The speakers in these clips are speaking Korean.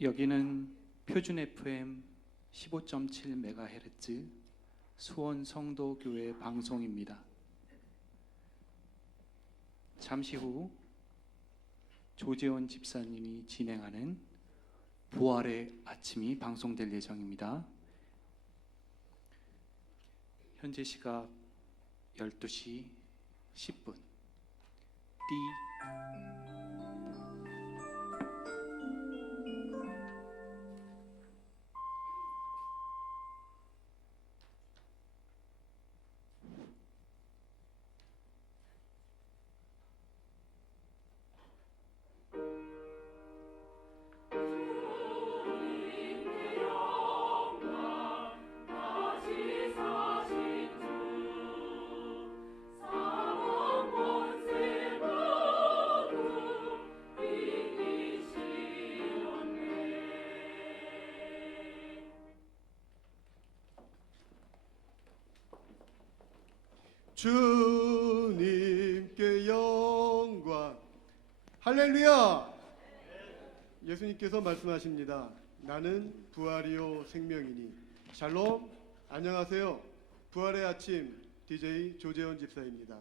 여기는 표준 FM 15.7MHz 수원 성도교회 방송입니다. 잠시 후 조재원 집사님이 진행하는 부활의 아침이 방송될 예정입니다. 현재 시각 12시 10분. 주님께 영광. 할렐루야. 예수님께서 말씀하십니다. 나는 부활이요 생명이니. 샬롬. 안녕하세요. 부활의 아침 DJ 조재원 집사입니다.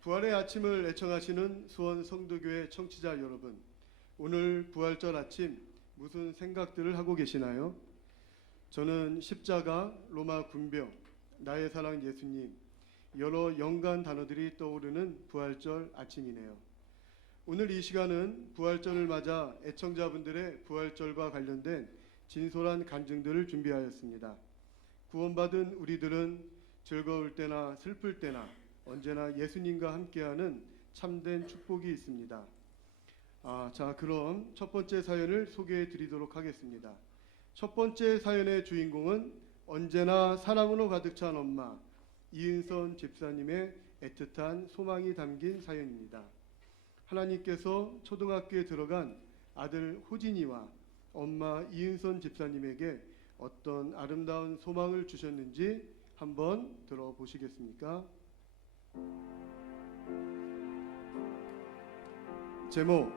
부활의 아침을 애청하시는 수원 성도교회 청취자 여러분, 오늘 부활절 아침 무슨 생각들을 하고 계시나요? 저는 십자가, 로마 군병, 나의 사랑 예수님, 여러 연관 단어들이 떠오르는 부활절 아침이네요. 오늘 이 시간은 부활절을 맞아 애청자분들의 부활절과 관련된 진솔한 간증들을 준비하였습니다. 구원받은 우리들은 즐거울 때나 슬플 때나 언제나 예수님과 함께하는 참된 축복이 있습니다. 자, 그럼 첫 번째 사연을 소개해 드리도록 하겠습니다. 첫 번째 사연의 주인공은 언제나 사랑으로 가득 찬 엄마 이은선 집사님의 애틋한 소망이 담긴 사연입니다. 하나님께서 초등학교에 들어간 아들 호진이와 엄마 이은선 집사님에게 어떤 아름다운 소망을 주셨는지 한번 들어보시겠습니까? 제목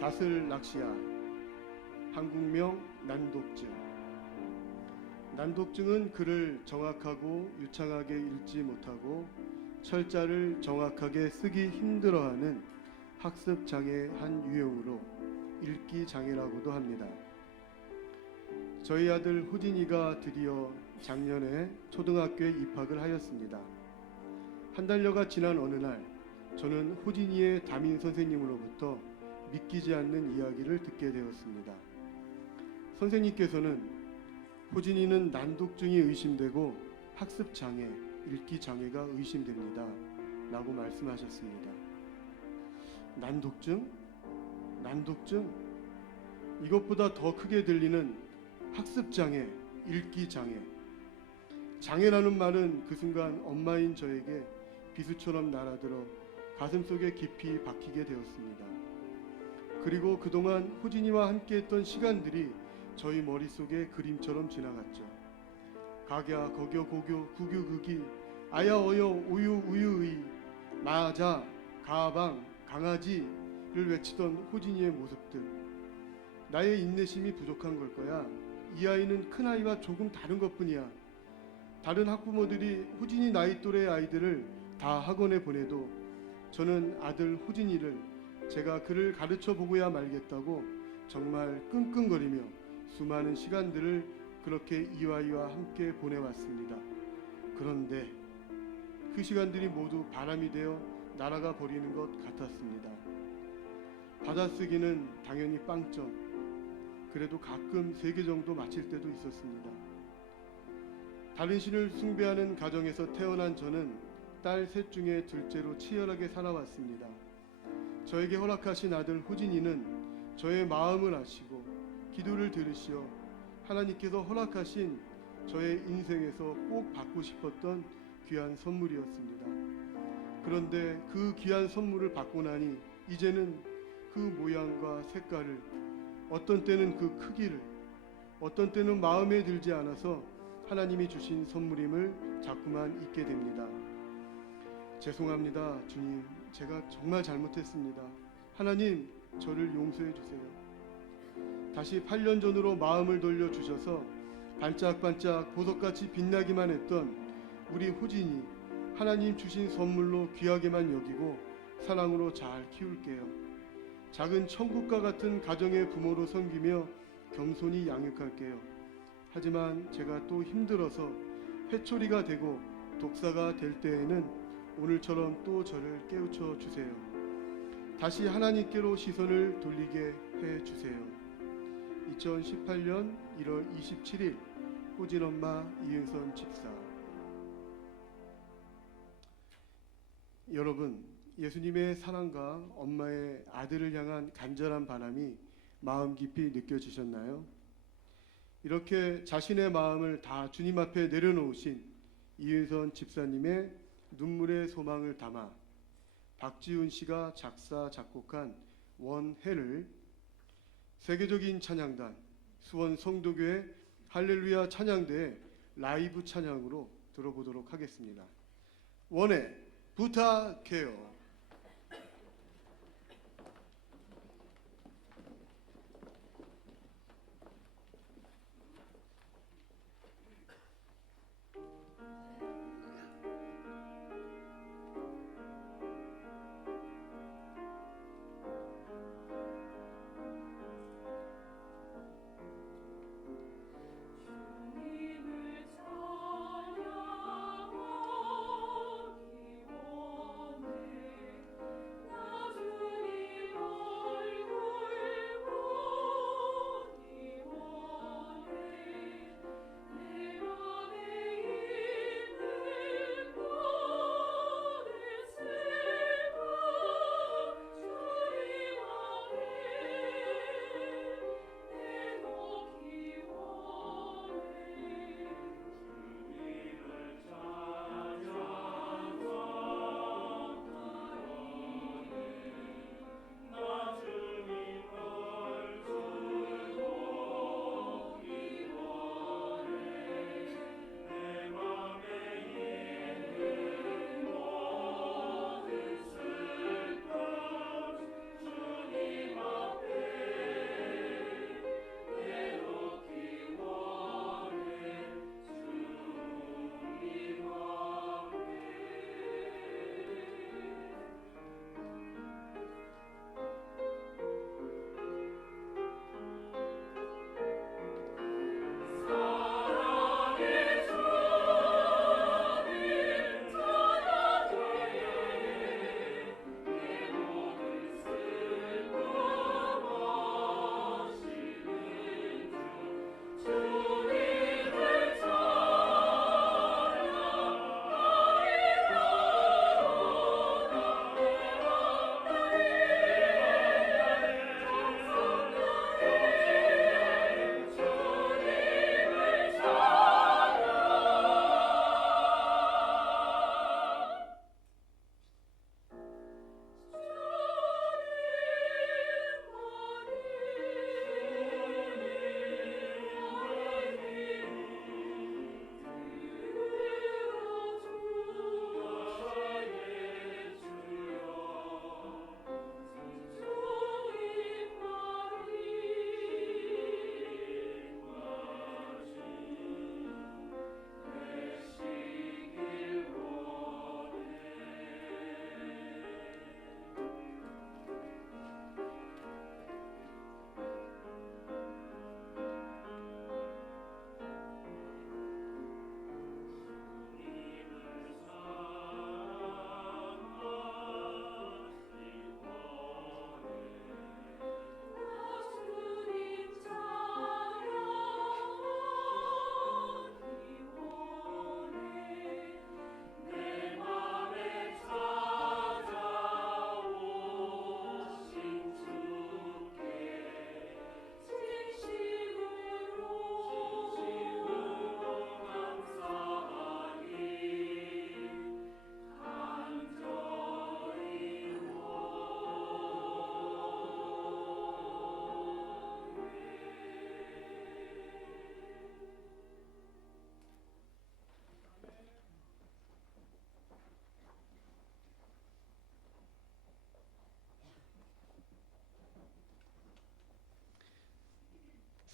다슬 락시아. 한국명 난독증. 난독증은 글을 정확하고 유창하게 읽지 못하고 철자를 정확하게 쓰기 힘들어하는 학습 장애의 한 유형으로 읽기 장애라고도 합니다. 저희 아들 호진이가 드디어 작년에 초등학교에 입학을 하였습니다. 한 달여가 지난 어느 날 저는 호진이의 담임 선생님으로부터 믿기지 않는 이야기를 듣게 되었습니다. 선생님께서는 호진이는 난독증이 의심되고 학습장애, 읽기장애가 의심됩니다 라고 말씀하셨습니다. 난독증? 난독증? 이것보다 더 크게 들리는 학습장애, 읽기장애. 장애라는 말은 그 순간 엄마인 저에게 비수처럼 날아들어 가슴속에 깊이 박히게 되었습니다. 그리고 그동안 호진이와 함께했던 시간들이 저희 머릿속에 그림처럼 지나갔죠. 각야, 거겨, 고교, 구교, 극이, 아야, 어여, 우유, 우유의, 마자, 가방, 강아지를 외치던 호진이의 모습들. 나의 인내심이 부족한 걸 거야. 이 아이는 큰 아이와 조금 다른 것뿐이야. 다른 학부모들이 호진이 나이 또래의 아이들을 다 학원에 보내도 저는 아들 호진이를 제가 그를 가르쳐 보고야 말겠다고 정말 끙끙거리며 수많은 시간들을 그렇게 이와이와 함께 보내왔습니다. 그런데 그 시간들이 모두 바람이 되어 날아가 버리는 것 같았습니다. 받아쓰기는 당연히 빵점. 그래도 가끔 3개 정도 맞힐 때도 있었습니다. 다른 신을 숭배하는 가정에서 태어난 저는 딸 셋 중에 둘째로 치열하게 살아왔습니다. 저에게 허락하신 아들 호진이는 저의 마음을 아시고 기도를 들으시어 하나님께서 허락하신 저의 인생에서 꼭 받고 싶었던 귀한 선물이었습니다. 그런데 그 귀한 선물을 받고 나니 이제는 그 모양과 색깔을, 어떤 때는 그 크기를, 어떤 때는 마음에 들지 않아서 하나님이 주신 선물임을 자꾸만 잊게 됩니다. 죄송합니다, 주님. 제가 정말 잘못했습니다. 하나님, 저를 용서해 주세요. 다시 8년 전으로 마음을 돌려주셔서 반짝반짝 보석같이 빛나기만 했던 우리 호진이 하나님 주신 선물로 귀하게만 여기고 사랑으로 잘 키울게요. 작은 천국과 같은 가정의 부모로 섬기며 겸손히 양육할게요. 하지만 제가 또 힘들어서 회초리가 되고 독사가 될 때에는 오늘처럼 또 저를 깨우쳐 주세요. 다시 하나님께로 시선을 돌리게 해 주세요. 2018년 1월 27일 호진 엄마 이은선 집사. 여러분, 예수님의 사랑과 엄마의 아들을 향한 간절한 바람이 마음 깊이 느껴지셨나요? 이렇게 자신의 마음을 다 주님 앞에 내려놓으신 이은선 집사님의 눈물의 소망을 담아 박지훈 씨가 작사 작곡한 원해를 세계적인 찬양단 수원 성도교회 할렐루야 찬양대의 라이브 찬양으로 들어보도록 하겠습니다. 원해 부탁해요. 주님을 찬양하기 원해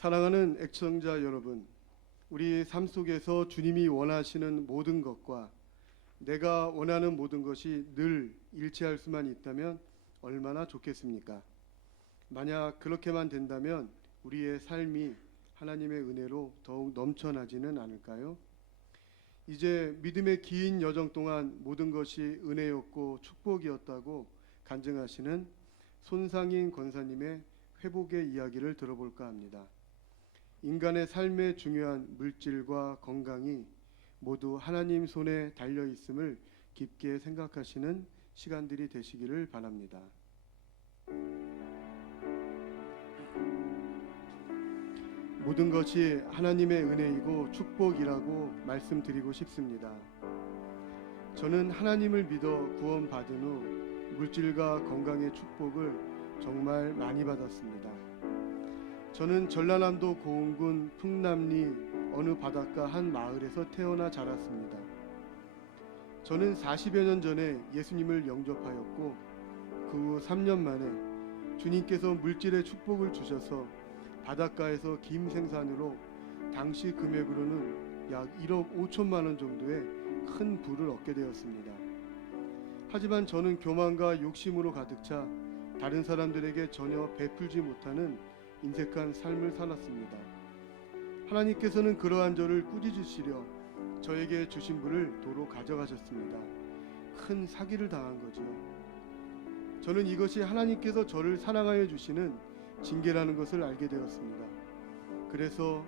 사랑하는 애청자 여러분, 우리 삶 속에서 주님이 원하시는 모든 것과 내가 원하는 모든 것이 늘 일치할 수만 있다면 얼마나 좋겠습니까? 만약 그렇게만 된다면 우리의 삶이 하나님의 은혜로 더욱 넘쳐나지는 않을까요? 이제 믿음의 긴 여정 동안 모든 것이 은혜였고 축복이었다고 간증하시는 손상인 권사님의 회복의 이야기를 들어볼까 합니다. 인간의 삶의 중요한 물질과 건강이 모두 하나님 손에 달려 있음을 깊게 생각하시는 시간들이 되시기를 바랍니다. 모든 것이 하나님의 은혜이고 축복이라고 말씀드리고 싶습니다. 저는 하나님을 믿어 구원받은 후 물질과 건강의 축복을 정말 많이 받았습니다. 저는 전라남도 고흥군 풍남리 어느 바닷가 한 마을에서 태어나 자랐습니다. 저는 40여 년 전에 예수님을 영접하였고 그 후 3년 만에 주님께서 물질의 축복을 주셔서 바닷가에서 김 생산으로 당시 금액으로는 약 1억 5천만 원 정도의 큰 부를 얻게 되었습니다. 하지만 저는 교만과 욕심으로 가득 차 다른 사람들에게 전혀 베풀지 못하는 인색한 삶을 살았습니다. 하나님께서는 그러한 저를 꾸짖으시려 저에게 주신 부를 도로 가져가셨습니다. 큰 사기를 당한 거지요. 저는 이것이 하나님께서 저를 사랑하여 주시는 징계라는 것을 알게 되었습니다. 그래서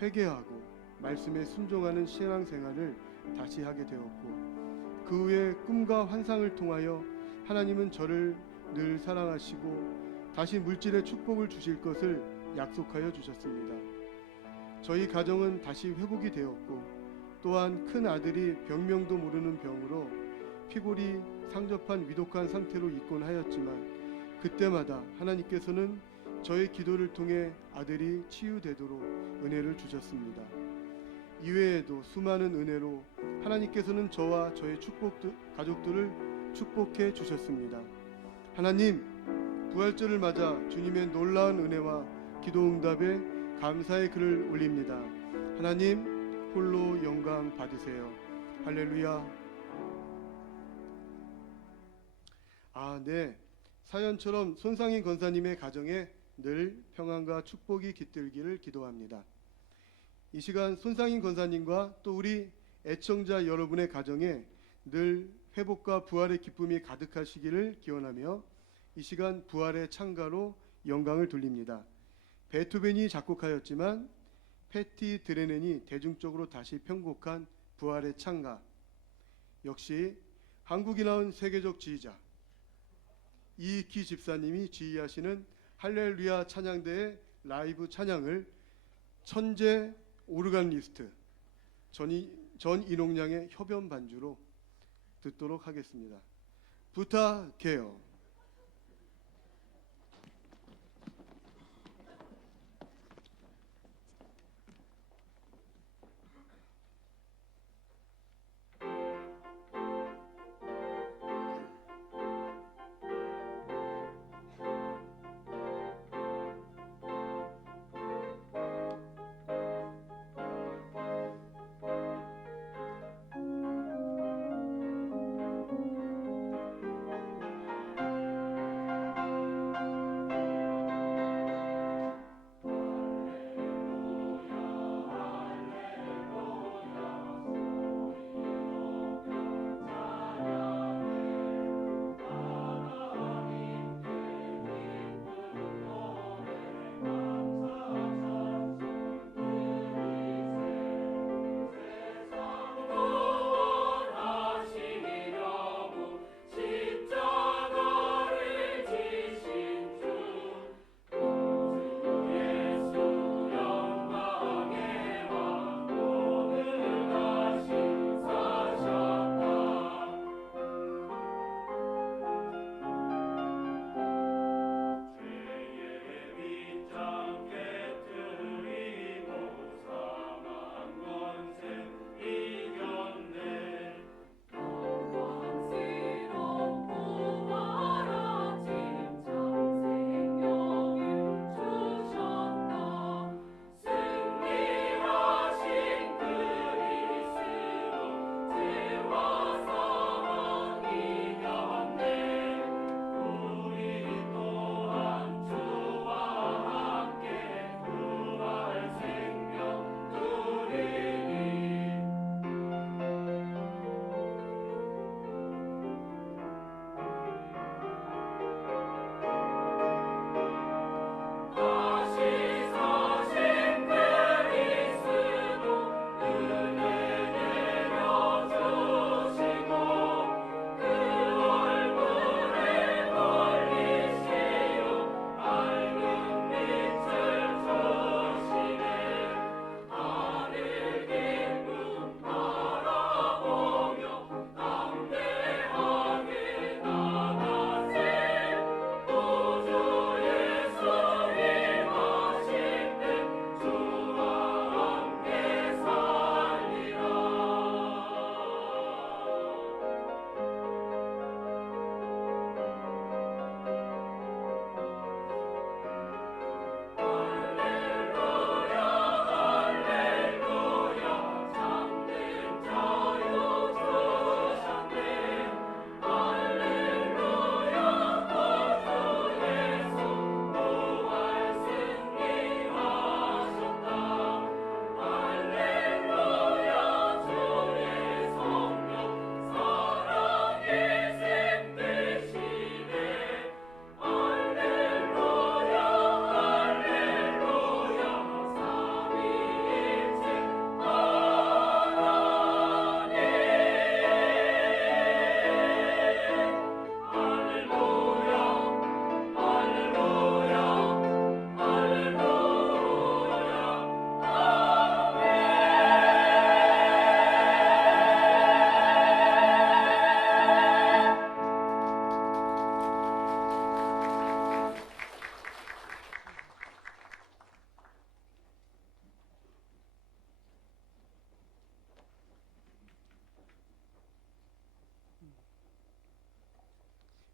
회개하고 말씀에 순종하는 신앙생활을 다시 하게 되었고 그 후에 꿈과 환상을 통하여 하나님은 저를 늘 사랑하시고 다시 물질의 축복을 주실 것을 약속하여 주셨습니다. 저희 가정은 다시 회복이 되었고 또한 큰 아들이 병명도 모르는 병으로 피골이 상접한 위독한 상태로 있곤 하였지만 그때마다 하나님께서는 저의 기도를 통해 아들이 치유되도록 은혜를 주셨습니다. 이외에도 수많은 은혜로 하나님께서는 저와 저의 가족들을 축복해 주셨습니다. 하나님, 부활절을 맞아 주님의 놀라운 은혜와 기도 응답에 감사의 글을 올립니다. 하나님 홀로 영광 받으세요. 할렐루야. 네. 사연처럼 손상인 권사님의 가정에 늘 평안과 축복이 깃들기를 기도합니다. 이 시간 손상인 권사님과 또 우리 애청자 여러분의 가정에 늘 회복과 부활의 기쁨이 가득하시기를 기원하며 이 시간 부활의 찬가로 영광을 돌립니다. 베토벤이 작곡하였지만 패티 드레넨이 대중적으로 다시 편곡한 부활의 찬가, 역시 한국이 낳은 세계적 지휘자 이익희 집사님이 지휘하시는 할렐루야 찬양대의 라이브 찬양을 천재 오르간리스트 전인홍양의 협연 반주로 듣도록 하겠습니다. 부탁해요.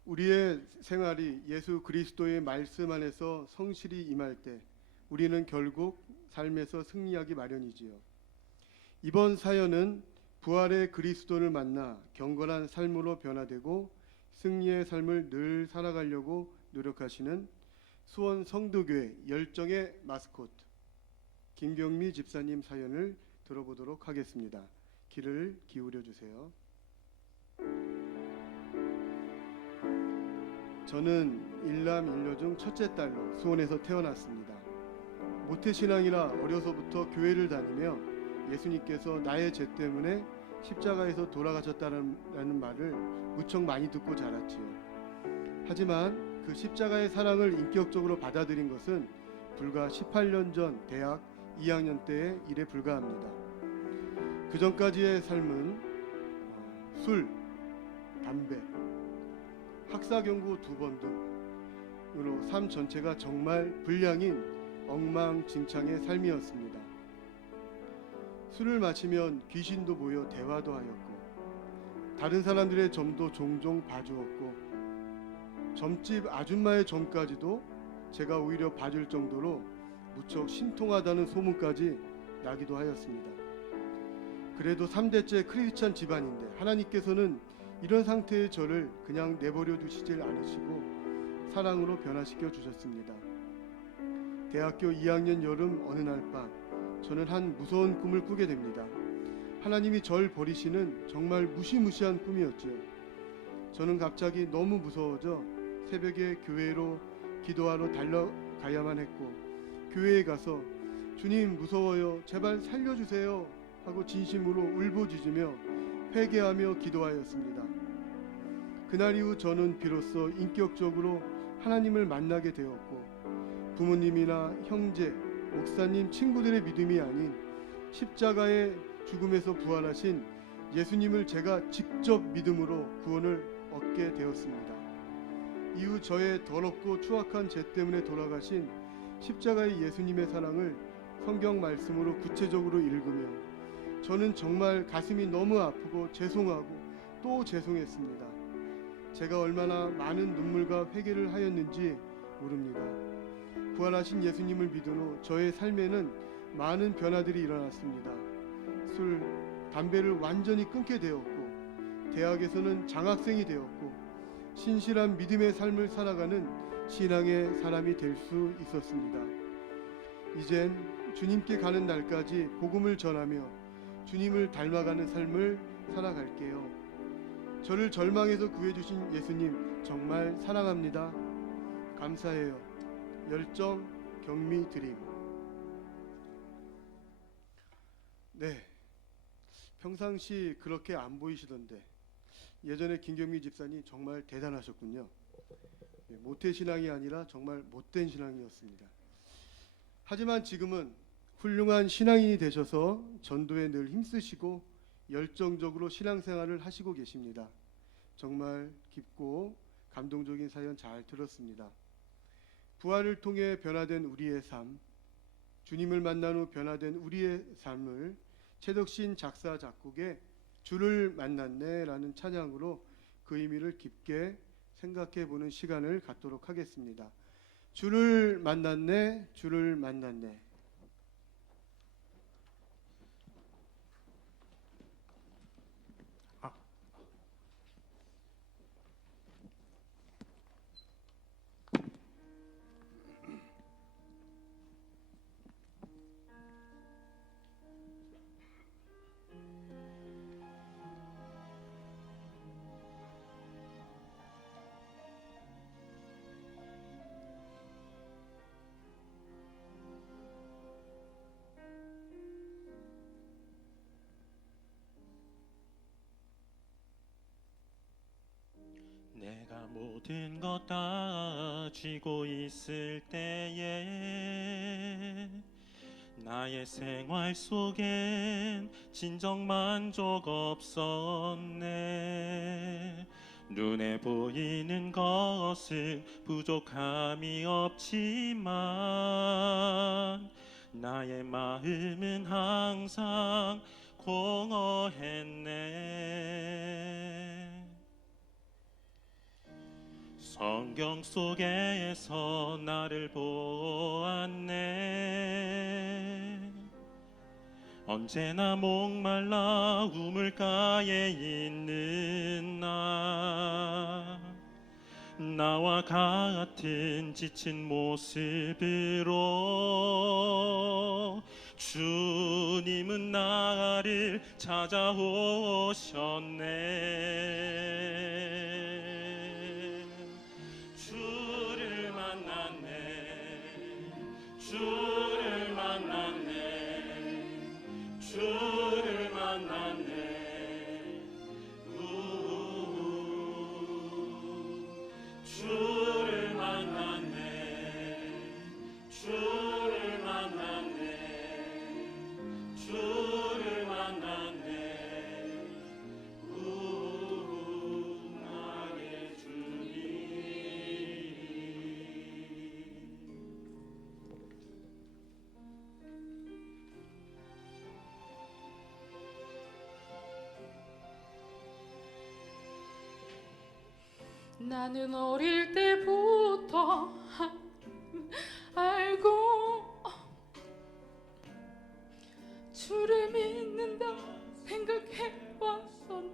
우리의 생활이 예수 그리스도의 말씀 안에서 성실히 임할 때 우리는 결국 삶에서 승리하기 마련이지요. 이번 사연은 부활의 그리스도를 만나 경건한 삶으로 변화되고 승리의 삶을 늘 살아가려고 노력하시는 수원 성도교회 열정의 마스코트 김경미 집사님 사연을 들어보도록 하겠습니다. 귀를 기울여 주세요. 저는 일남 일녀 중 첫째 딸로 수원에서 태어났습니다. 모태신앙이라 어려서부터 교회를 다니며 예수님께서 나의 죄 때문에 십자가에서 돌아가셨다는 말을 무척 많이 듣고 자랐지요. 하지만 그 십자가의 사랑을 인격적으로 받아들인 것은 불과 18년 전 대학 2학년 때의 일에 불과합니다. 그 전까지의 삶은 술, 담배, 학사경고 2번 등으로 삶 전체가 정말 불량인 엉망진창의 삶이었습니다. 술을 마시면 귀신도 보여 대화도 하였고 다른 사람들의 점도 종종 봐주었고 점집 아줌마의 점까지도 제가 오히려 봐줄 정도로 무척 신통하다는 소문까지 나기도 하였습니다. 그래도 3대째 크리스찬 집안인데 하나님께서는 이런 상태의 저를 그냥 내버려 두시질 않으시고 사랑으로 변화시켜 주셨습니다. 대학교 2학년 여름 어느 날 밤 저는 한 무서운 꿈을 꾸게 됩니다. 하나님이 절 버리시는 정말 무시무시한 꿈이었지요. 저는 갑자기 너무 무서워져 새벽에 교회로 기도하러 달려가야만 했고 교회에 가서 주님 무서워요 제발 살려주세요 하고 진심으로 울부짖으며 회개하며 기도하였습니다. 그날 이후 저는 비로소 인격적으로 하나님을 만나게 되었고 부모님이나 형제, 목사님, 친구들의 믿음이 아닌 십자가의 죽음에서 부활하신 예수님을 제가 직접 믿음으로 구원을 얻게 되었습니다. 이후 저의 더럽고 추악한 죄 때문에 돌아가신 십자가의 예수님의 사랑을 성경 말씀으로 구체적으로 읽으며 저는 정말 가슴이 너무 아프고 죄송하고 또 죄송했습니다. 제가 얼마나 많은 눈물과 회개를 하였는지 모릅니다. 부활하신 예수님을 믿은 후 저의 삶에는 많은 변화들이 일어났습니다. 술, 담배를 완전히 끊게 되었고 대학에서는 장학생이 되었고 신실한 믿음의 삶을 살아가는 신앙의 사람이 될 수 있었습니다. 이젠 주님께 가는 날까지 복음을 전하며 주님을 닮아가는 삶을 살아갈게요. 저를 절망에서 구해주신 예수님 정말 사랑합니다. 감사해요. 열정 경미 드림. 네, 평상시 그렇게 안 보이시던데 예전에 김경미 집사님 정말 대단하셨군요. 모태신앙이 아니라 정말 못된 신앙이었습니다. 하지만 지금은 훌륭한 신앙인이 되셔서 전도에 늘 힘쓰시고 열정적으로 신앙생활을 하시고 계십니다. 정말 깊고 감동적인 사연 잘 들었습니다. 부활을 통해 변화된 우리의 삶, 주님을 만난 후 변화된 우리의 삶을 최덕신 작사 작곡의 주를 만났네 라는 찬양으로 그 의미를 깊게 생각해 보는 시간을 갖도록 하겠습니다. 주를 만났네, 주를 만났네. 내가 모든 것 다 쥐고 있을 때에 나의 생활 속엔 진정 만족 없었네. 눈에 보이는 것은 부족함이 없지만 나의 마음은 항상 공허했네. 성경 속에서 나를 보았네. 언제나 목말라 우물가에 있는 나와 같은 지친 모습으로 주님은 나를 찾아오셨네. 주를 만났네. 주를 만났네. 주를 만났네. 주를 만났네. 주를 만났네. 주를 만났네. 나의 주님. 나는 어릴 때부터 알고 주를 믿는다 생각해왔었네.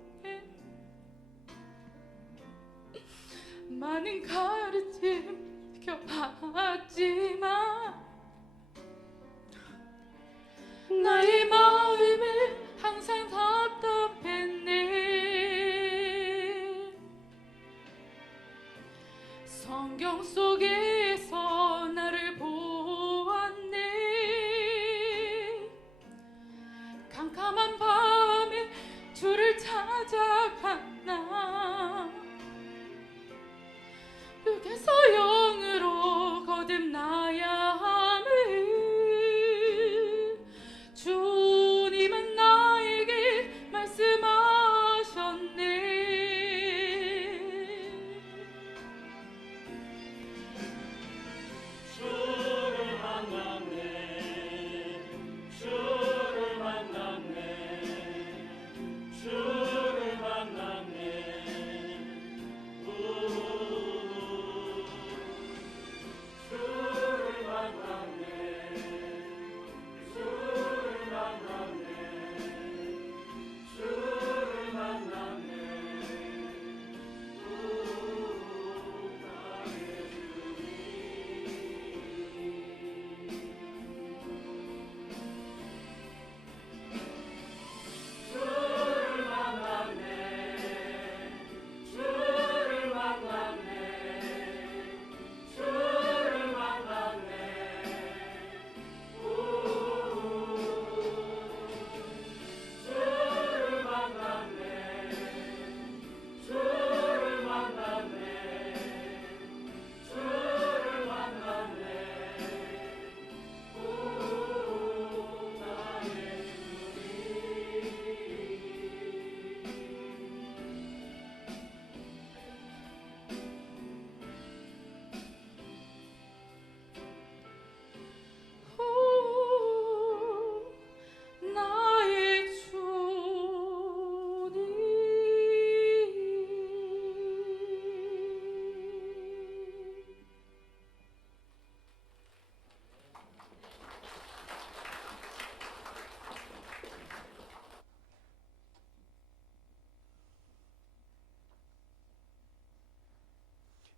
많은 가르침 지켜봤지만 나의 마음은 항상 답답했네. 성경 속에서 나를 보았네. 캄캄한 밤에 주를 찾아갔나. 흙에서 영으로 거듭나야 함을 주님은 나에게 말씀하셨네. 주를 만났네. 주를 만났네. 주를 만났네. 주를 만났네. 주를 만났네. 주를 만났네. 나의 주를 만났네. 주를 만났네. 주를 만났네. 주를 만났네. 주를 만났네. 주를 만났네. 나의 나의 주님.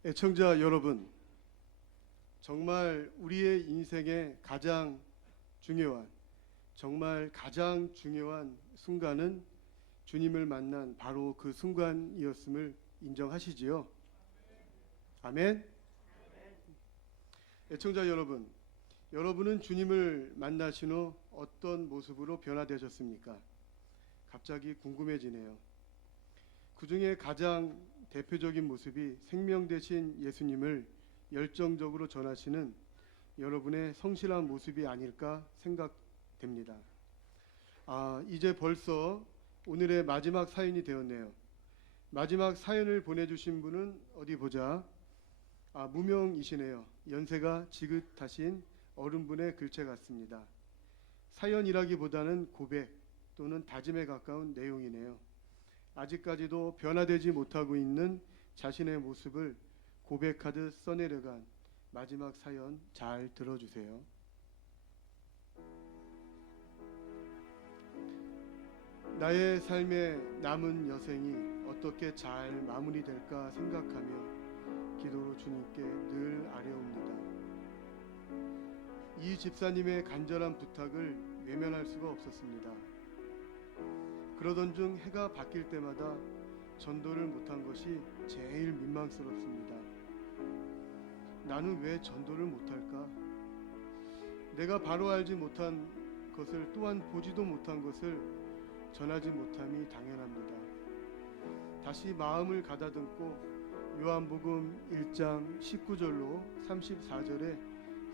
애청자 여러분, 정말 우리의 인생의 가장 중요한, 정말 가장 중요한 순간은 주님을 만난 바로 그 순간이었음을 인정하시지요? 아멘. 애청자 여러분, 여러분은 주님을 만나신 후 어떤 모습으로 변화되셨습니까? 갑자기 궁금해지네요. 그 중에 가장 대표적인 모습이 생명 되신 예수님을 열정적으로 전하시는 여러분의 성실한 모습이 아닐까 생각됩니다. 이제 벌써 오늘의 마지막 사연이 되었네요. 마지막 사연을 보내주신 분은 어디 보자. 무명이시네요. 연세가 지긋하신 어른분의 글체 같습니다. 사연이라기보다는 고백 또는 다짐에 가까운 내용이네요. 아직까지도 변화되지 못하고 있는 자신의 모습을 고백하듯 써내려간 마지막 사연 잘 들어주세요. 나의 삶의 남은 여생이 어떻게 잘 마무리될까 생각하며 기도로 주님께 늘 아뢰옵니다. 이 집사님의 간절한 부탁을 외면할 수가 없었습니다. 그러던 중 해가 바뀔 때마다 전도를 못한 것이 제일 민망스럽습니다. 나는 왜 전도를 못할까? 내가 바로 알지 못한 것을 또한 보지도 못한 것을 전하지 못함이 당연합니다. 다시 마음을 가다듬고 요한복음 1장 19절로 34절의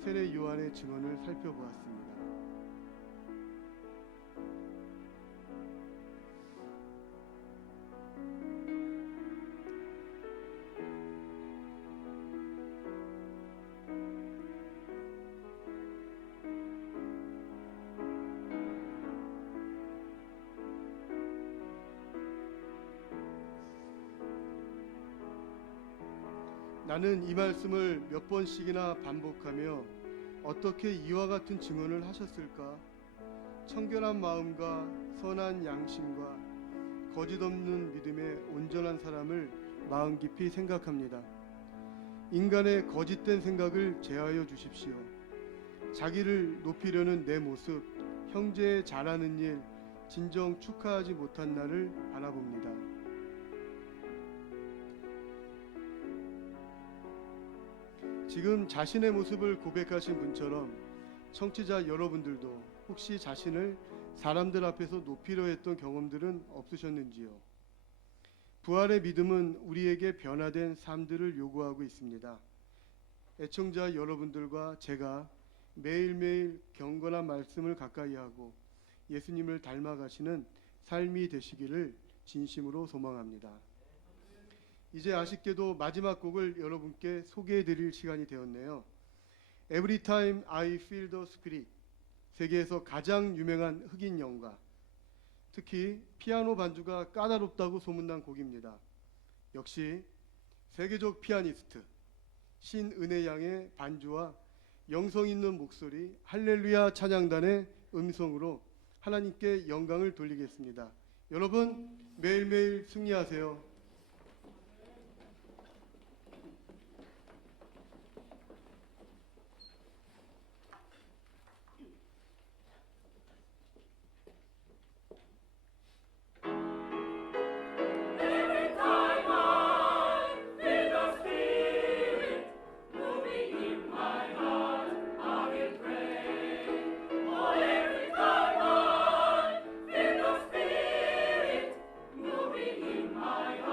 세례 요한의 증언을 살펴보았습니다. 나는 이 말씀을 몇 번씩이나 반복하며 어떻게 이와 같은 증언을 하셨을까? 청결한 마음과 선한 양심과 거짓 없는 믿음의 온전한 사람을 마음 깊이 생각합니다. 인간의 거짓된 생각을 제하여 주십시오. 자기를 높이려는 내 모습, 형제의 잘하는 일, 진정 축하하지 못한 나를 바라봅니다. 지금 자신의 모습을 고백하신 분처럼 청취자 여러분들도 혹시 자신을 사람들 앞에서 높이려 했던 경험들은 없으셨는지요? 부활의 믿음은 우리에게 변화된 삶들을 요구하고 있습니다. 애청자 여러분들과 제가 매일매일 경건한 말씀을 가까이 하고 예수님을 닮아가시는 삶이 되시기를 진심으로 소망합니다. 이제 아쉽게도 마지막 곡을 여러분께 소개해 드릴 시간이 되었네요. Every Time I Feel the Spirit, 세계에서 가장 유명한 흑인 영가, 특히 피아노 반주가 까다롭다고 소문난 곡입니다. 역시 세계적 피아니스트 신은혜 양의 반주와 영성 있는 목소리 할렐루야 찬양단의 음성으로 하나님께 영광을 돌리겠습니다. 여러분 매일매일 승리하세요. Every time I feel the Spirit moving in my heart, I will pray. Oh, every time I feel the Spirit moving in my heart.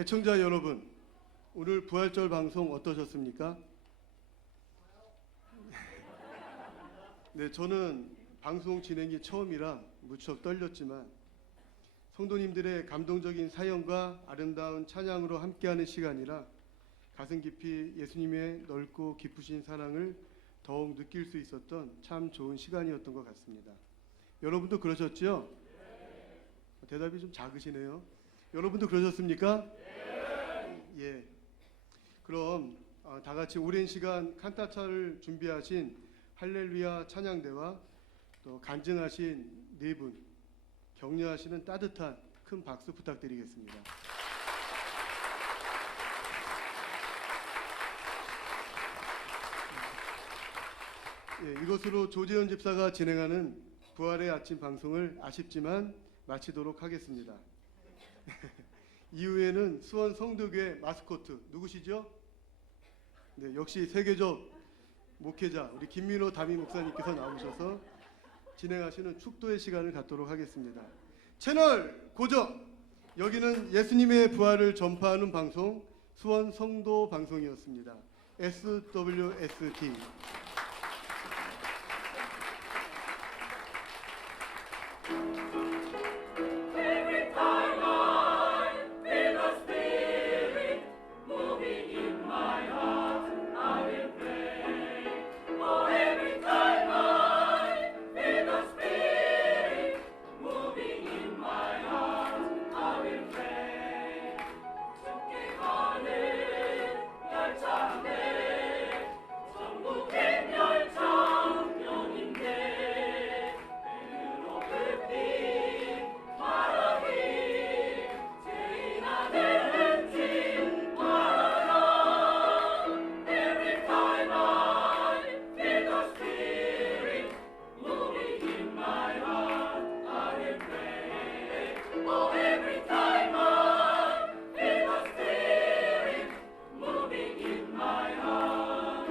애청자 여러분, 오늘 부활절 방송 어떠셨습니까? 네, 저는 방송 진행이 처음이라 무척 떨렸지만 성도님들의 감동적인 사연과 아름다운 찬양으로 함께하는 시간이라 가슴 깊이 예수님의 넓고 깊으신 사랑을 더욱 느낄 수 있었던 참 좋은 시간이었던 것 같습니다. 여러분도 그러셨죠? 대답이 좀 작으시네요. 여러분도 그러셨습니까? 예. 그럼 다 같이 오랜 시간 칸타차를 준비하신 할렐루야 찬양대와 또 간증하신 네 분, 격려하시는 따뜻한 큰 박수 부탁드리겠습니다. 예, 이것으로 조재현 집사가 진행하는 부활의 아침 방송을 아쉽지만 마치도록 하겠습니다. 이후에는 수원 성도교회 마스코트 누구시죠? 네, 역시 세계적 목회자 우리 김민호 담임 목사님께서 나오셔서 진행하시는 축도의 시간을 갖도록 하겠습니다. 채널 고정! 여기는 예수님의 부활을 전파하는 방송 수원 성도 방송이었습니다. SWST. Every time I feel the Spirit moving in my heart, I will pray. Oh, every time I feel the Spirit moving in my heart, I will pray. 죽게 가는 열차인데 전국의 열차편인데 배로 급히 말하기 제인하는지 알아. Every time I feel the Spirit moving in my heart, I will pray. Oh, every time I feel the Spirit moving in my heart,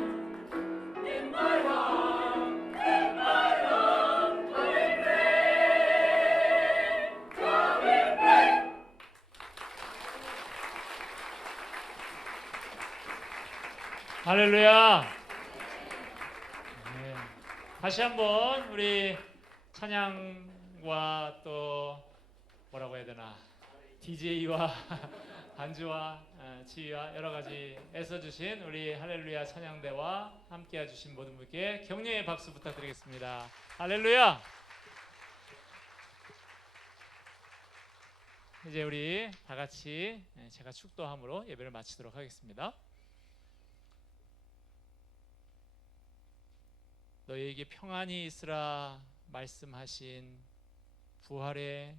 in my heart, in my heart, I will pray. I will pray. 할렐루야. 네. 다시 한번 우리 찬양과 또 뭐라고 해야 되나 DJ와 반주와 지휘와 여러 가지 애써주신 우리 할렐루야 찬양대와 함께 해주신 모든 분께 격려의 박수 부탁드리겠습니다. 할렐루야. 이제 우리 다 같이 제가 축도함으로 예배를 마치도록 하겠습니다. 너희에게 평안이 있으라 말씀하신 부활의